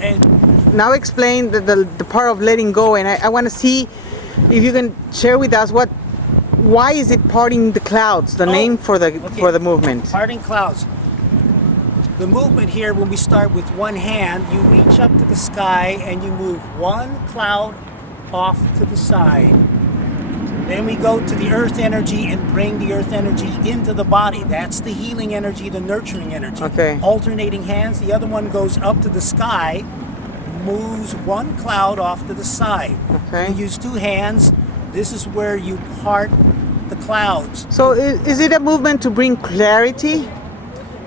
And now explain the part of letting go, and I want to see if you can share with us why is it parting the clouds, the name for the movement. Parting clouds. The movement here, when we start with one hand, you reach up to the sky and you move one cloud off to the side. Then we go to the earth energy and bring the earth energy into the body. That's the healing energy, the nurturing energy. Okay. Alternating hands, the other one goes up to the sky, moves one cloud off to the side. Okay. You use two hands. This is where you part the clouds. So is it a movement to bring clarity?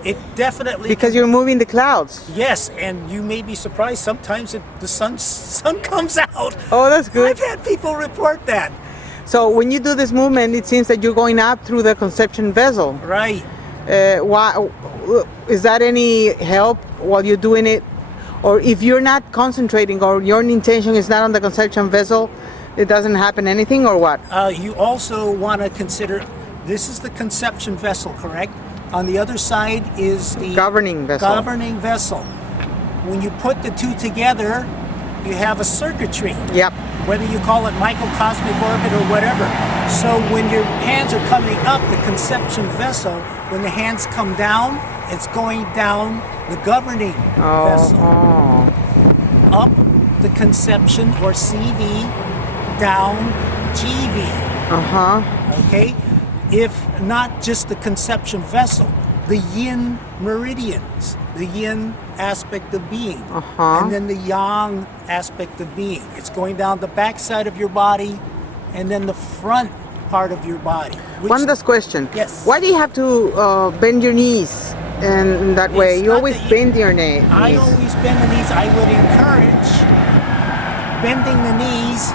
It definitely Because you're moving the clouds. Yes, and you may be surprised sometimes the sun comes out. Oh, that's good. I've had people report that. So when you do this movement, it seems that you're going up through the conception vessel. Right. Why is that any help while you're doing it? Or if you're not concentrating or your intention is not on the conception vessel, it doesn't happen anything, or what? You also want to consider, this is the conception vessel, correct? On the other side is the governing vessel. When you put the two together, you have a circuitry. Yep. Whether you call it microcosmic orbit or whatever. So when your hands are coming up the conception vessel, when the hands come down, it's going down the governing vessel. Up the conception or CV, down GV. Okay? If not just the conception vessel, the yin meridians, the yin aspect of being, and then the yang aspect of being. It's going down the back side of your body and then the front part of your body. One last question. Yes. Why do you have to bend your knees in that way? You always bend your knees. I always bend the knees. I would encourage bending the knees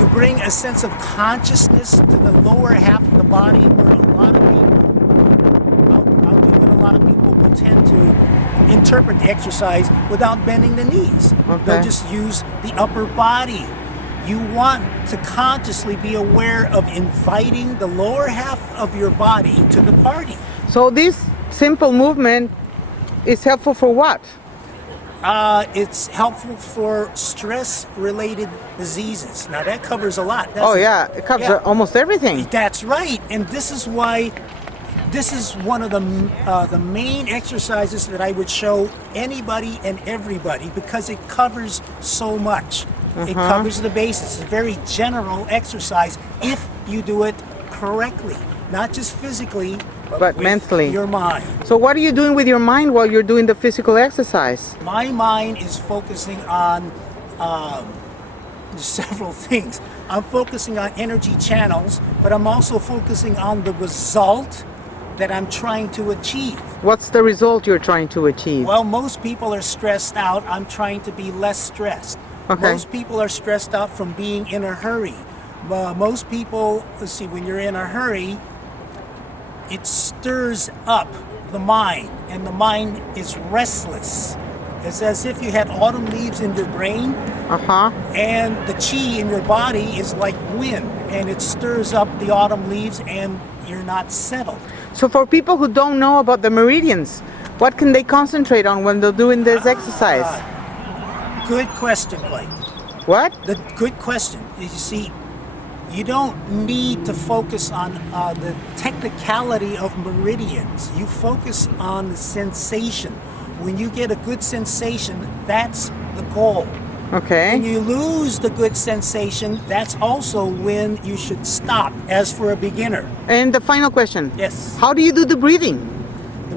to bring a sense of consciousness to the lower half of the body, where a lot of people, I'll do what a lot of people will tend to interpret the exercise without bending the knees. Okay. They'll just use the upper body. You want to consciously be aware of inviting the lower half of your body to the party. So this simple movement is helpful for what? It's helpful for stress-related diseases. Now that covers a lot. It covers almost everything. That's right, and this is why this is one of the main exercises that I would show anybody and everybody, because it covers so much. It covers the basis. It's a very general exercise if you do it correctly, not just physically, but mentally. Your mind. So what are you doing with your mind while you're doing the physical exercise? My mind is focusing on several things. I'm focusing on energy channels, but I'm also focusing on the result that I'm trying to achieve. What's the result you're trying to achieve? Well, most people are stressed out. I'm trying to be less stressed. Okay. Most people are stressed out from being in a hurry. Most people, when you're in a hurry, it stirs up the mind, and the mind is restless. It's as if you had autumn leaves in your brain, and the chi in your body is like wind, and it stirs up the autumn leaves, and you're not settled. So for people who don't know about the meridians, what can they concentrate on when they're doing this exercise? Good question, Clay. What? The good question is, you see, you don't need to focus on the technicality of meridians. You focus on the sensation. When you get a good sensation, that's the goal. Okay. When you lose the good sensation, that's also when you should stop, as for a beginner. And the final question. Yes. How do you do the breathing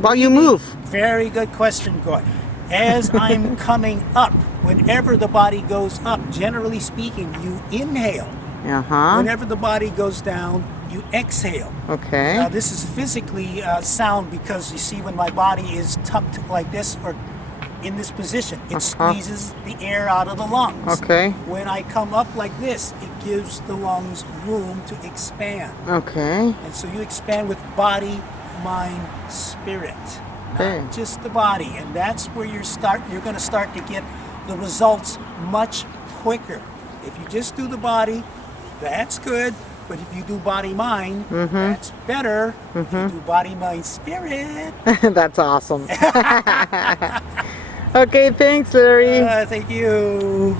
while you move? Very good question, Goy. As I'm coming up, whenever the body goes up, generally speaking, you inhale. Whenever the body goes down, you exhale. Okay. Now this is physically sound, because you see when my body is tucked like this or in this position, it squeezes the air out of the lungs. Okay. When I come up like this, it gives the lungs room to expand. Okay. And so you expand with body, mind, spirit. Okay. Not just the body. And that's where you're going to start to get the results much quicker. If you just do the body, that's good. But if you do body-mind, that's better. If you do body-mind-spirit. That's awesome. Okay, thanks, Larry. Thank you.